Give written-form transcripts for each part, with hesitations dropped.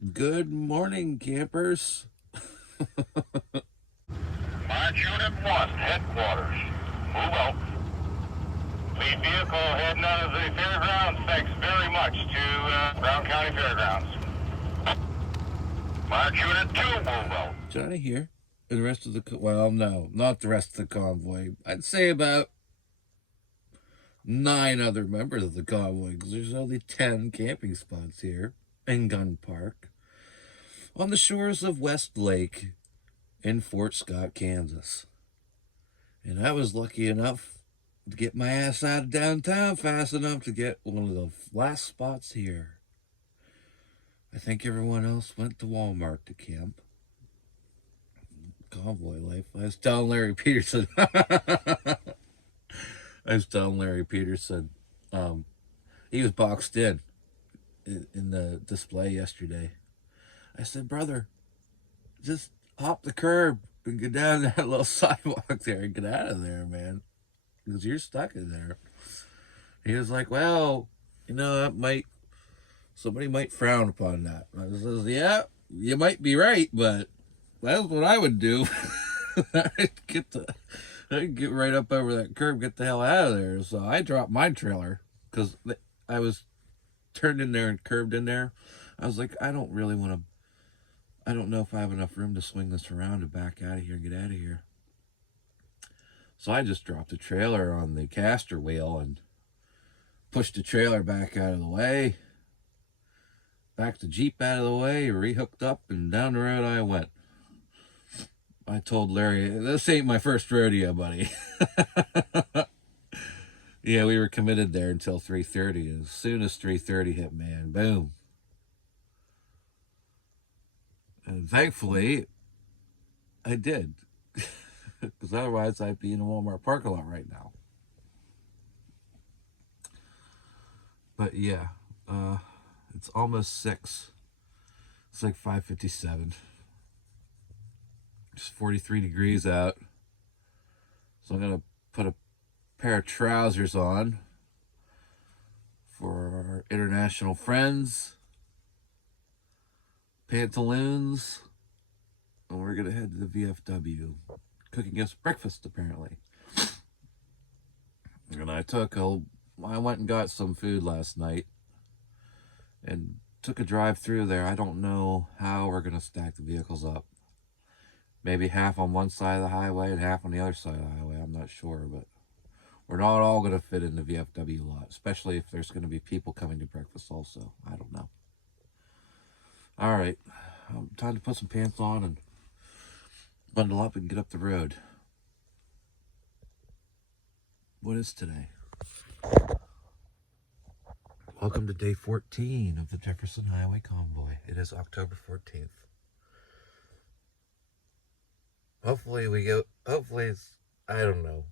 Good morning, campers. March Unit 1, headquarters. Move out. Lead vehicle heading out of the fairgrounds. Thanks very much to Brown County Fairgrounds. March Unit 2, move out. Johnny here. And the rest of the, well, no, not the rest of the convoy. I'd say about 9 other members of the convoy, because there's only 10 camping spots here in Gun Park on the shores of West Lake in Fort Scott, Kansas. And I was lucky enough to get my ass out of downtown fast enough to get one of the last spots here. I think everyone else went to Walmart to camp. Convoy life. I was telling Larry Peterson. He was boxed in the display yesterday. I said, brother, just hop the curb and get down that little sidewalk there and get out of there, man, because you're stuck in there. He was like, well, somebody might frown upon that. I says, yeah, you might be right, but that's what I would do. I'd get right up over that curb, get the hell out of there. So I dropped my trailer because I was turned in there and curved in there. I was like, I don't know if I have enough room to swing this around to back out of here and get out of here. So I just dropped the trailer on the caster wheel and pushed the trailer back out of the way, backed the Jeep out of the way, rehooked up, and down the road I went. I told Larry, this ain't my first rodeo, buddy. Yeah, we were committed there until 3:30. As soon as 3:30 hit, man, boom. And thankfully, I did. Because otherwise, I'd be in a Walmart parking lot right now. But yeah, it's almost 6. It's like 5:57. It's 43 degrees out. So I'm going to put a pair of trousers on for our international friends. Pantaloons. And we're going to head to the VFW. Cooking us breakfast, apparently. And I went and got some food last night. And took a drive through there. I don't know how we're going to stack the vehicles up. Maybe half on one side of the highway and half on the other side of the highway. I'm not sure, but we're not all going to fit in the VFW lot, especially if there's going to be people coming to breakfast also. I don't know. All right, time to put some pants on and bundle up and get up the road. What is today? Welcome to day 14 of the Jefferson Highway Convoy. It is October 14th. Hopefully I don't know.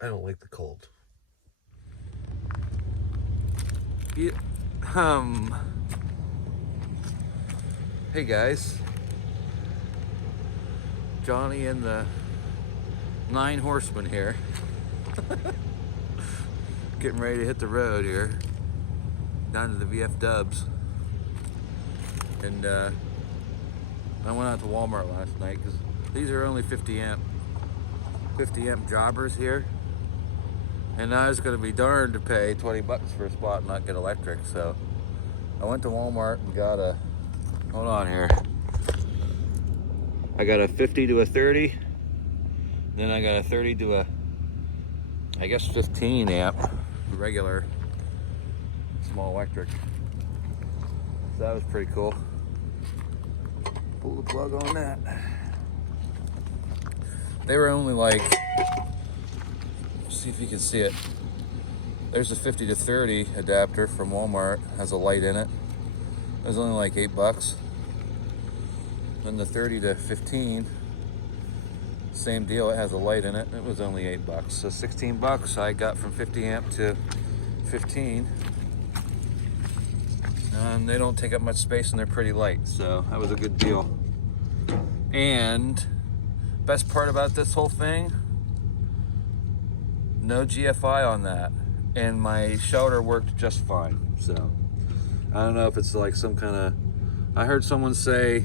I don't like the cold. Yeah, hey guys. Johnny and the 9 horsemen here. Getting ready to hit the road here. Down to the VF Dubs. And I went out to Walmart last night because these are only 50 amp jobbers here. And I was going to be darned to pay 20 bucks for a spot and not get electric. So I went to Walmart and got hold on here. I got a 50 to a 30. Then I got a 30 to a, I guess 15 amp, regular, small electric. So that was pretty cool. Pull the plug on that. They were only like, see if you can see it. There's a 50 to 30 adapter from Walmart, has a light in it. It was only like 8 bucks. Then the 30 to 15, same deal, it has a light in it. It was only 8 bucks. So 16 bucks I got from 50 amp to 15. And they don't take up much space and they're pretty light. So that was a good deal. And best part about this whole thing, no GFI on that, and my shelter worked just fine. So I don't know if it's like some kind of I heard someone say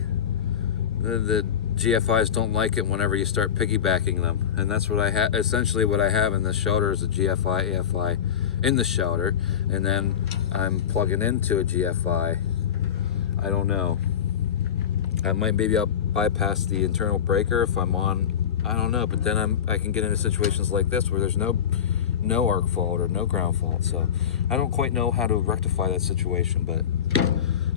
the GFIs don't like it whenever you start piggybacking them, and that's what I have. Essentially, what I have in this shelter is a GFI, AFI in the shelter, and then I'm plugging into a GFI. I don't know. Maybe I'll bypass the internal breaker if I'm on. I don't know, but then I can get into situations like this where there's no arc fault or no ground fault. So I don't quite know how to rectify that situation, but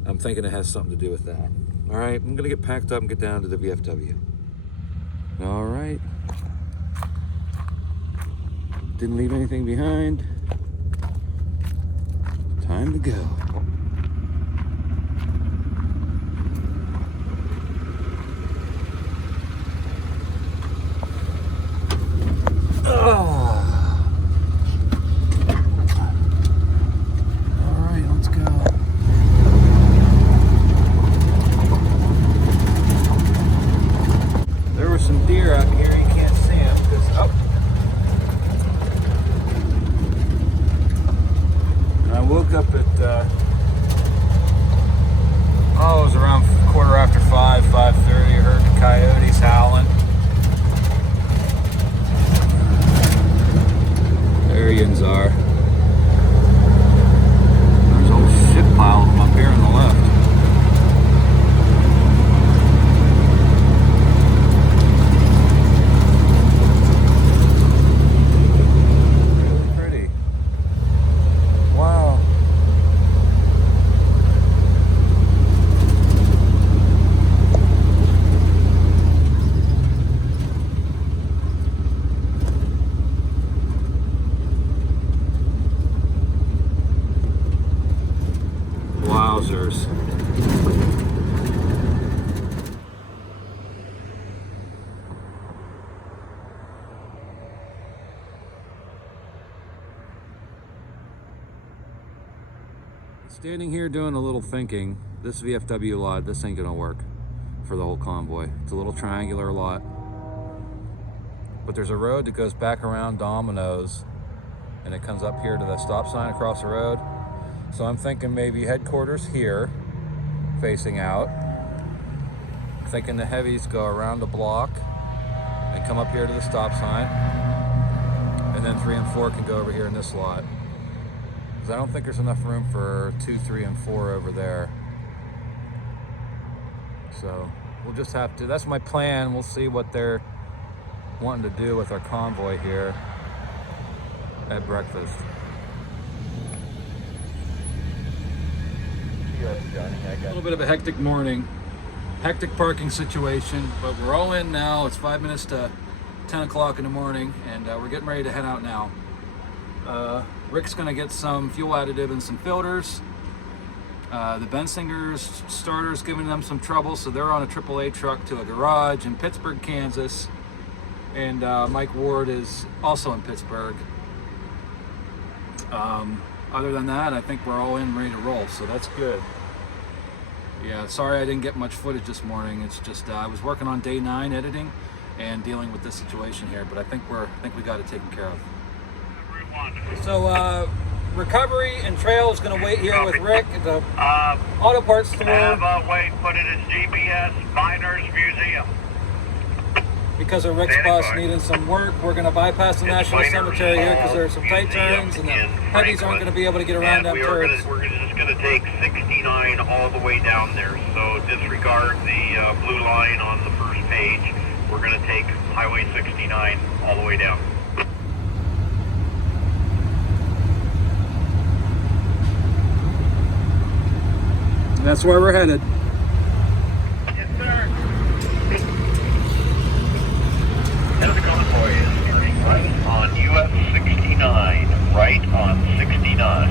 I'm thinking it has something to do with that. All right, I'm gonna get packed up and get down to the VFW. All right. Didn't leave anything behind. Time to go. It was around 5:30. I heard the coyotes howling. There yins are. There's a whole shit pile of them up here on the left. Really pretty. Wow. Wowzers. Standing here doing a little thinking, this VFW lot, this ain't gonna work for the whole convoy. It's a little triangular lot. But there's a road that goes back around Domino's and it comes up here to the stop sign across the road. So I'm thinking maybe headquarters here, facing out. Thinking the heavies go around the block and come up here to the stop sign. And then 3 and 4 can go over here in this lot. Because I don't think there's enough room for 2, 3, and 4 over there. So we'll just have to, that's my plan. We'll see what they're wanting to do with our convoy here at breakfast. A little bit of a hectic morning, hectic parking situation, but we're all in now. It's 5 minutes to 10 o'clock in the morning, and we're getting ready to head out now. Rick's gonna get some fuel additive and some filters. The Bensinger's starter's giving them some trouble, so they're on a AAA truck to a garage in Pittsburg, Kansas. And Mike Ward is also in Pittsburg. Other than that, I think we're all in, ready to roll, so that's good. Yeah, sorry I didn't get much footage this morning. It's just I was working on day 9 editing and dealing with this situation here, but I think we got it taken care of. So recovery and trail is going to wait here with Rick at the auto parts store. Wait, put it as GPS Miners Museum. Because of Rick's bus needing some work, we're going to bypass the National Cemetery here because there are some tight turns and the heavies aren't going to be able to get around them turns. We're just going to take 69 all the way down there. So disregard the blue line on the first page. We're going to take Highway 69 all the way down. And that's where we're headed. Yes, sir. And the convoy is turning right on US 69. Right on 69.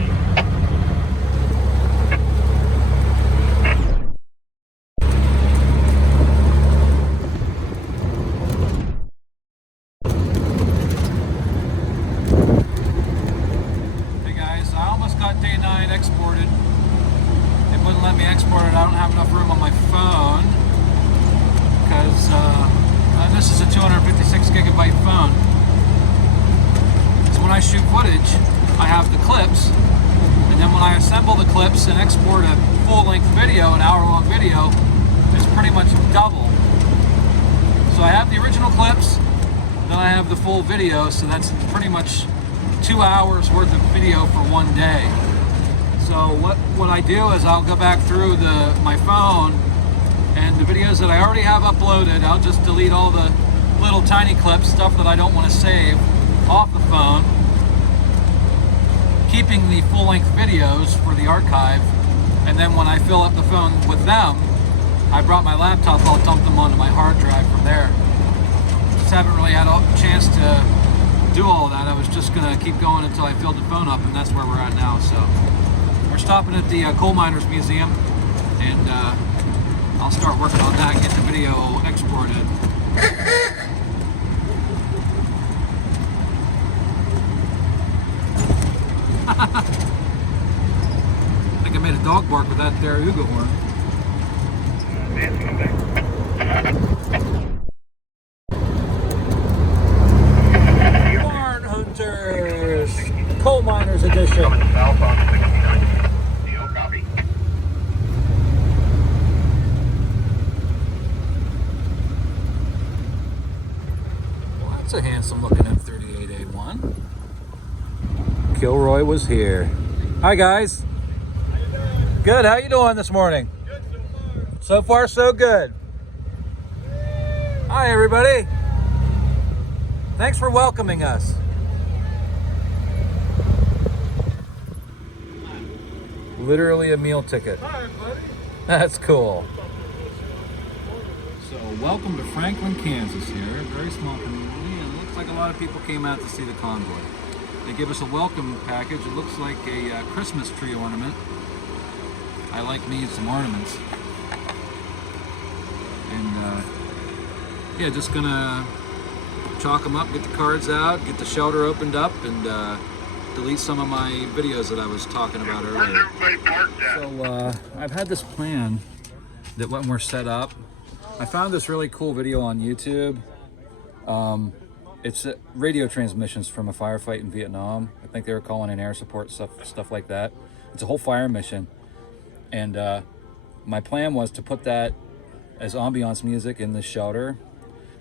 Hey guys, I almost got day 9 exported. It wouldn't let me export it. I don't have enough room on my phone because this is a 256 gigabyte phone. So when I shoot footage, I have the clips, and then when I assemble the clips and export a full-length video, an hour-long video, is pretty much double. So I have the original clips, then I have the full video, so that's pretty much 2 hours worth of video for one day. So what I do is I'll go back through my phone, and the videos that I already have uploaded, I'll just delete all the little tiny clips, stuff that I don't want to save, off the phone, keeping the full-length videos for the archive, and then when I fill up the phone with them, I brought my laptop, I'll dump them onto my hard drive from there. Just haven't really had a chance to do all of that. I was just going to keep going until I filled the phone up, and that's where we're at now. So we're stopping at the Coal Miners Museum, and I'll start working on that and get the video exported. I think I made a dog bark with that there Hugo horn. Barn Hunters, Coal Miners Edition. Well, that's a handsome looking F38A1. Kilroy was here. Hi guys. How you doing? Good. How you doing this morning? Good So far, so good. Hi everybody. Thanks for welcoming us. Literally a meal ticket. Hi, buddy. That's cool. So welcome to Franklin, Kansas here. Very small community, and it looks like a lot of people came out to see the convoy. They give us a welcome package. It looks like a Christmas tree ornament. I like me some ornaments. And yeah, just gonna chalk them up, get the cards out, get the shelter opened up, and delete some of my videos that I was talking about earlier. So I've had this plan that when we're set up, I found this really cool video on YouTube. It's radio transmissions from a firefight in Vietnam. I think they were calling in air support, stuff like that. It's a whole fire mission. And my plan was to put that as ambiance music in the shelter.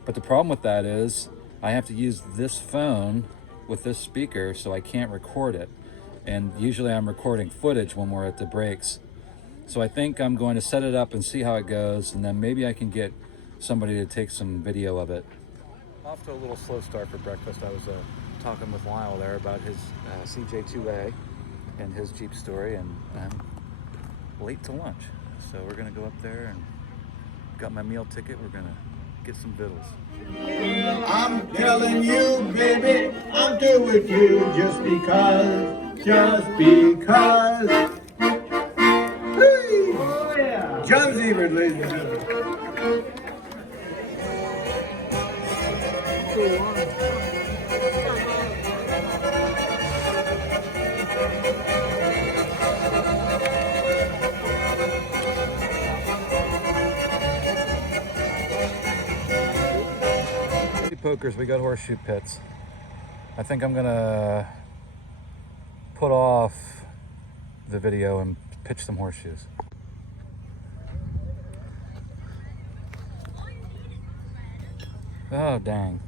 But the problem with that is I have to use this phone with this speaker, so I can't record it. And usually I'm recording footage when we're at the breaks. So I think I'm going to set it up and see how it goes, and then maybe I can get somebody to take some video of it. Off to a little slow start for breakfast. I was talking with Lyle there about his CJ2A and his Jeep story, and I'm late to lunch. So we're gonna go up there and got my meal ticket. We're gonna get some vittles. I'm telling you, baby, I'll do with you just because. Hey! Oh, yeah. John Zebra, ladies and gentlemen. Pokers, we got horseshoe pits. I think I'm gonna put off the video and pitch some horseshoes. Oh dang.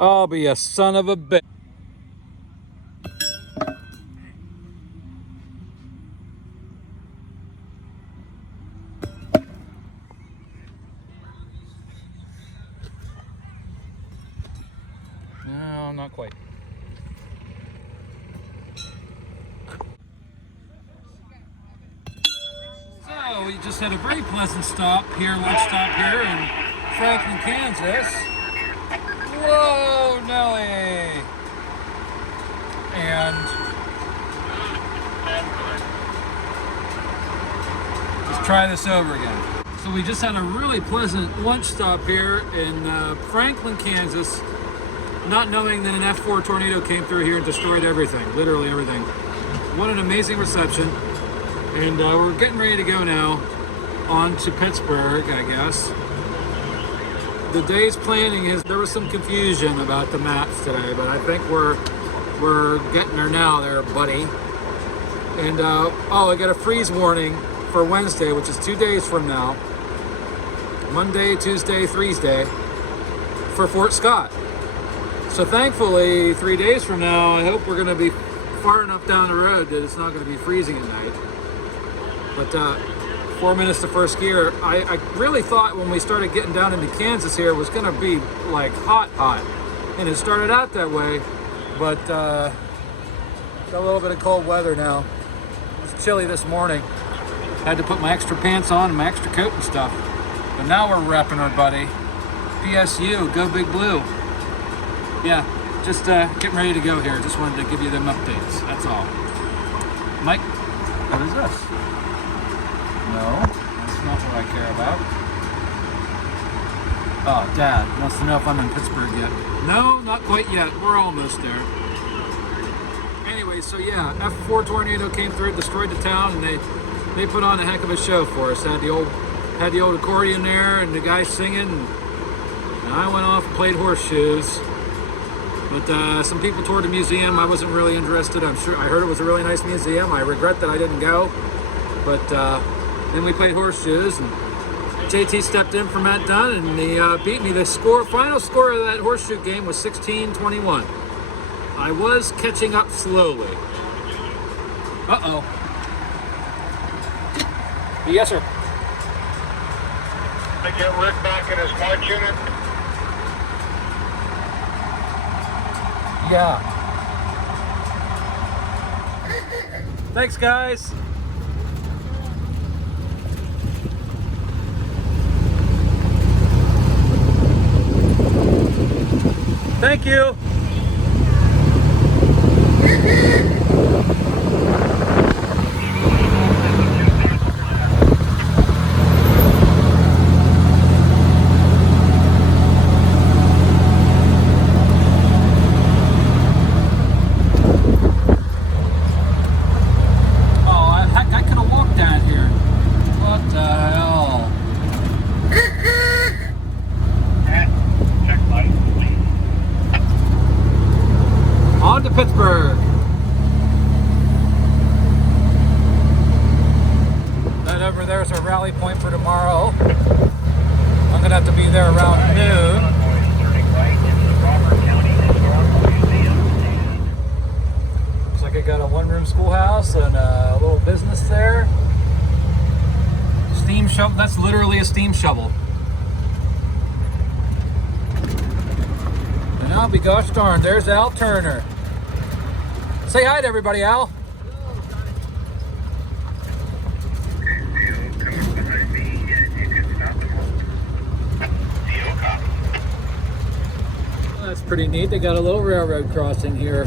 I'll be a son of a bitch. No, not quite. So we just had a very pleasant stop here, lunch stop here in Franklin, Kansas. Whoa, Nelly! And let's try this over again. So we just had a really pleasant lunch stop here in Franklin, Kansas, not knowing that an F4 tornado came through here and destroyed everything, literally everything. What an amazing reception. And we're getting ready to go now on to Pittsburg, I guess. The day's planning is there was some confusion about the maps today, but I think we're getting there now there, buddy. And oh, I got a freeze warning for Wednesday, which is 2 days from now. Monday, Tuesday, Thursday for Fort Scott. So thankfully, 3 days from now, I hope we're going to be far enough down the road that it's not going to be freezing at night. But 4 minutes to first gear. I really thought when we started getting down into Kansas here, it was going to be like hot. And it started out that way, but got a little bit of cold weather now. It was chilly this morning. Had to put my extra pants on and my extra coat and stuff. But now we're repping our buddy. PSU, go Big Blue. Yeah, just getting ready to go here. Just wanted to give you them updates. That's all. Mike, what is this? No, that's not what I care about. Oh, Dad wants to know if I'm in Pittsburg yet. No, not quite yet. We're almost there. Anyway, so yeah, F4 tornado came through, destroyed the town, and they put on a heck of a show for us. Had the old accordion there, and the guy singing, and I went off and played horseshoes. But some people toured the museum. I wasn't really interested. I heard it was a really nice museum. I regret that I didn't go. But then we played horseshoes, and JT stepped in for Matt Dunn, and he beat me. The final score of that horseshoe game was 16-21. I was catching up slowly. Uh-oh. Yes, sir. I get Rick back in his march unit. Yeah. Thanks, guys. Thank you. Pittsburg. That over there is our rally point for tomorrow. I'm gonna have to be there around noon. Looks like I got a one-room schoolhouse and a little business there. Steam shovel. That's literally a steam shovel. And I'll be gosh darn. There's Al Turner. Say hi to everybody, Al. Well, that's pretty neat. They got a little railroad crossing here.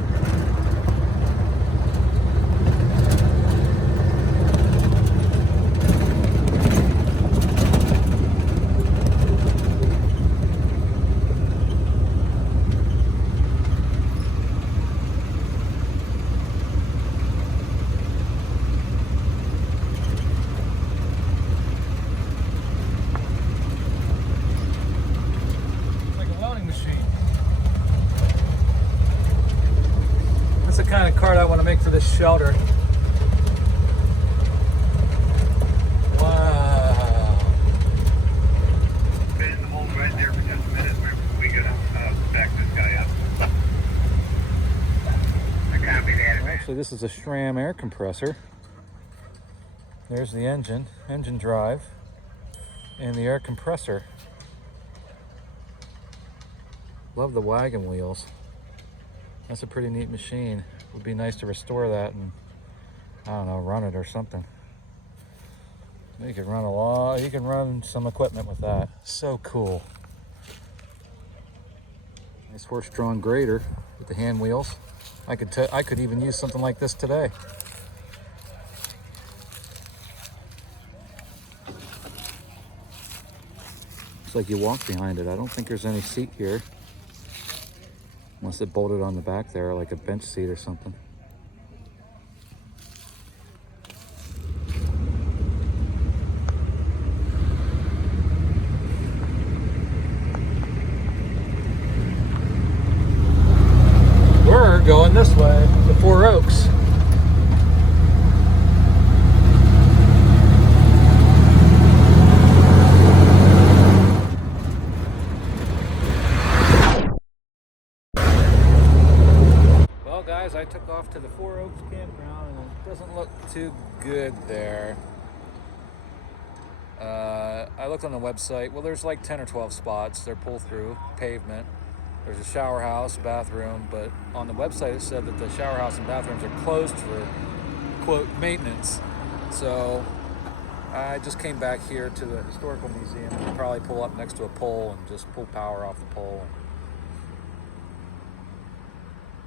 Kind of cart I want to make for this shelter. Wow. Hold right there for just a minute. We gotta back this guy up. I copy that. Actually, this is a SRAM air compressor. There's the engine drive, and the air compressor. Love the wagon wheels. That's a pretty neat machine. It would be nice to restore that and, I don't know, run it or something. You can run a lot. You can run some equipment with that. So cool. Nice horse-drawn grader with the hand wheels. I could even use something like this today. Looks like you walk behind it. I don't think there's any seat here. Unless it bolted on the back there, like a bench seat or something. going this way, to Four Oaks. Well guys, I took off to the Four Oaks campground and it doesn't look too good there. I looked on the website. Well, there's like 10 or 12 spots. They're pull-through pavement. There's a shower house, bathroom, but on the website it said that the shower house and bathrooms are closed for, quote, maintenance. So I just came back here to the historical museum and probably pull up next to a pole and just pull power off the pole and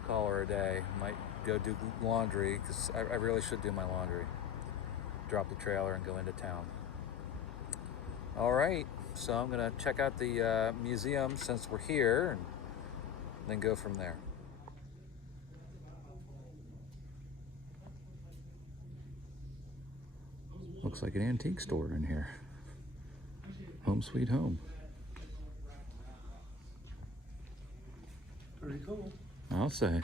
call her a day. Might go do laundry because I really should do my laundry. Drop the trailer and go into town. All right, so I'm gonna check out the museum since we're here and then go from there. Looks like an antique store in here. Home sweet home. Pretty cool. I'll say.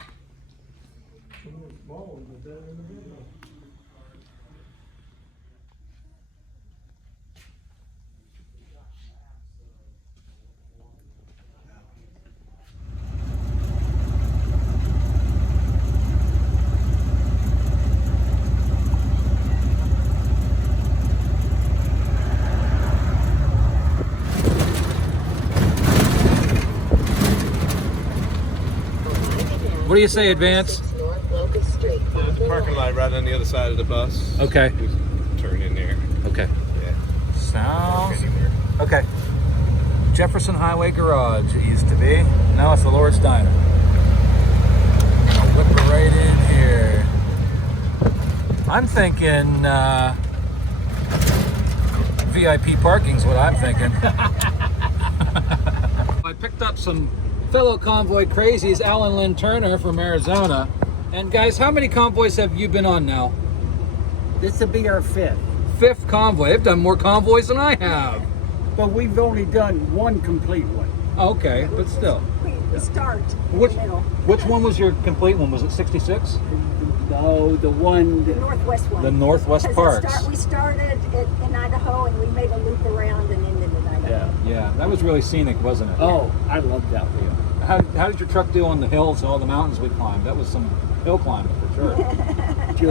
What do you say, Advance? There's a parking lot right on the other side of the bus. Okay. We turn in there. Okay. Yeah. Sounds okay. Jefferson Highway Garage it used to be. Now it's the Lord's Diner. I'll whip it right in here. I'm thinking VIP parking's what I'm thinking. I picked up some fellow Convoy crazies, Alan Lynn Turner from Arizona. And guys, how many convoys have you been on now? This will be our fifth, Fifth convoy. I've done more convoys than I have. but we've only done one complete one. Okay, but still. We start Which in the middle. which one was your complete one? Was it 66? No, the one The that, northwest one. The Northwest Parks. We started in Idaho and we made a loop around and ended in Idaho. Yeah, that was really scenic, wasn't it? oh, I love that one. How did your truck do on the hills and all the mountains we climbed? That was some hill climbing for sure.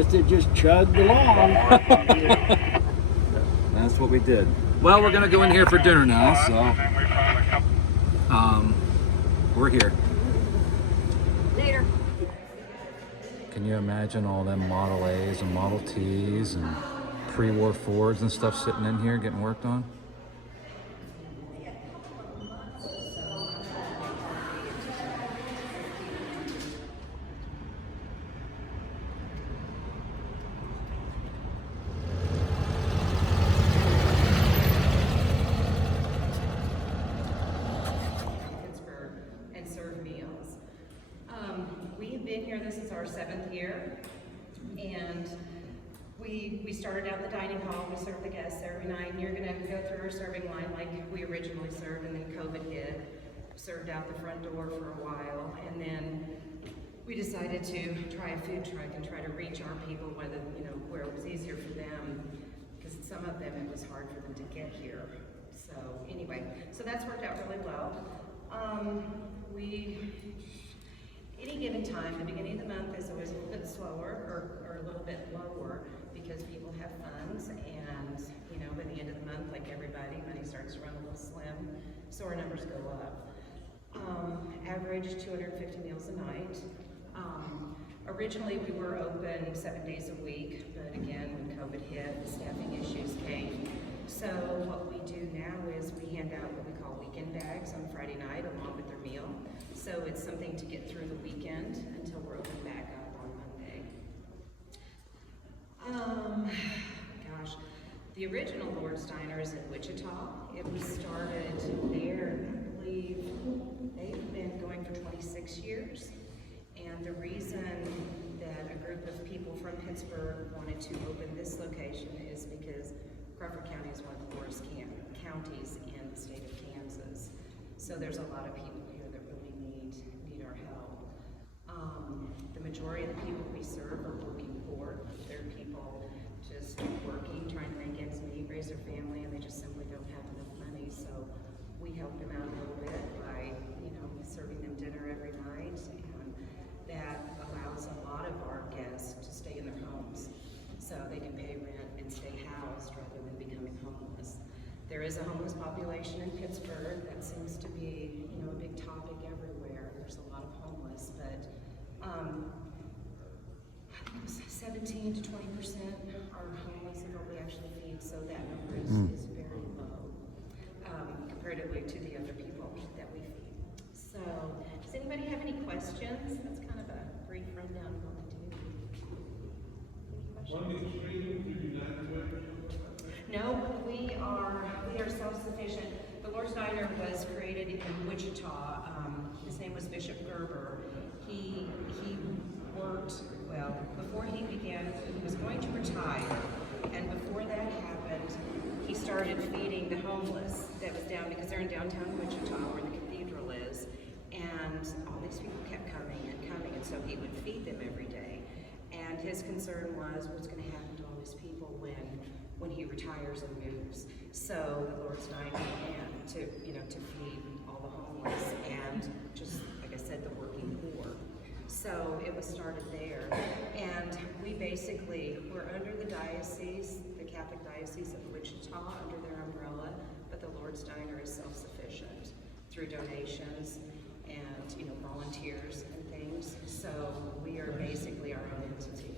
It just chugged along. That's what we did. Well, we're gonna go in here for dinner now, so we're here. Later. Can you imagine all them Model A's and Model T's and pre-war Fords and stuff sitting in here getting worked on? Pittsburg and serve meals. We've been here, this is our 7th year, and we started out in the dining hall, we serve the guests every night, and you're gonna go through our serving line like we originally served, and then COVID hit. Served out the front door for a while, and then we decided to try a food truck and try to reach our people, whether, where it was easier for them, because some of them, it was hard for them to get here. So anyway, so that's worked out really well. Any given time, the beginning of the month is always a little bit slower or a little bit lower because people have funds, and by the end of the month, like everybody, money starts to run a little slim, so our numbers go up. Average 250 meals a night. Originally we were open 7 days a week, but again, when COVID hit, staffing issues came. So what we do now is we hand out what we call weekend bags on Friday night along with their meal. So it's something to get through the weekend until we're open back up on Monday. Gosh, the original Lord's Diner is in Wichita. It was started there, I believe they've been going for 26 years. And the reason that a group of people from Pittsburgh wanted to open this location is because Crawford County is one of the poorest counties in the state of Kansas. So there's a lot of people here that really need our help. The majority of the people we serve are working poor. They're people just working, trying to make ends meet, raise their family, and they just simply don't have enough money. So we help them out a little bit by, serving them dinner every night, and that allows a lot of our guests to stay in their homes so they can pay rent and stay housed rather than becoming homeless. There is a homeless population in Pittsburgh. That seems to be, a big topic everywhere. There's a lot of homeless, but I think it was 17 to 20% are homeless of what we actually feed, so that number is very low comparatively to the other people that we feed. So, does anybody have any questions? That's kind of a brief rundown of what we do. Any questions? No, we are self-sufficient. The Lord's Diner was created in Wichita. His name was Bishop Gerber. He worked, before he began, he was going to retire, and before that happened, he started feeding the homeless that was down, because they're in downtown Wichita where the cathedral is, and all these people kept coming, and so he would feed them every day. And his concern was what's going to happen to all these people when he retires and moves. So the Lord's Diner began to feed all the homeless and, just like I said, the working poor. So it was started there, and we're under the diocese, the Catholic Diocese of Wichita, under their umbrella, but the Lord's Diner is self-sufficient through donations and volunteers and things. So we are basically our own entity.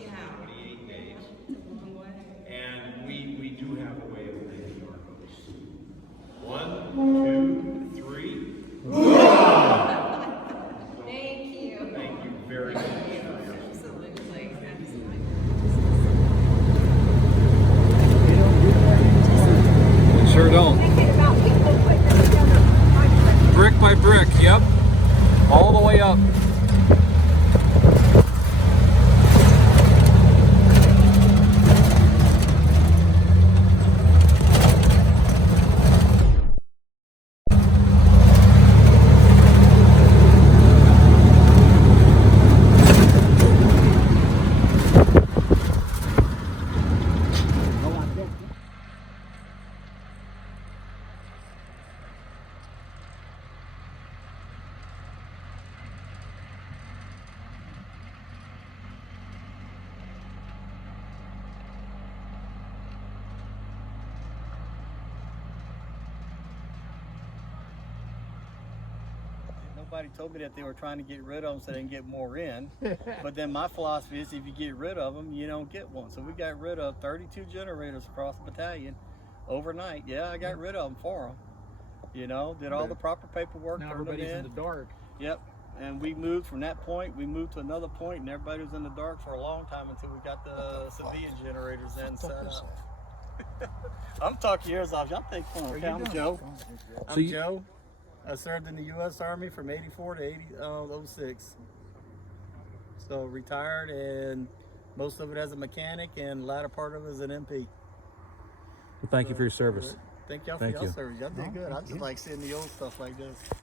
Yeah. 28 days. Long way. And we do have a way of making our hosts. 1, 2, 3. Thank you. Thank you very much. Absolutely. We sure don't. Thinking about people putting them together. Brick by brick, yep. All the way up. Nobody told me that they were trying to get rid of them so they can get more in. But then my philosophy is if you get rid of them, you don't get one. So we got rid of 32 generators across the battalion overnight. Yeah, I got rid of them for them. Did all the proper paperwork. Now turned them everybody's in the dark. Yep. And we moved from that point, we moved to another point, and everybody was in the dark for a long time until we got the civilian generators in set up. I'm talking yours off. Y'all think fun. Okay, I'm Joe. I'm Joe. I served in the U.S. Army from 84 to 06. So retired, and most of it as a mechanic, and the latter part of it as an MP. Well, thank you for your service. Thank y'all for y'all service. Y'all did good. I just like seeing the old stuff like this.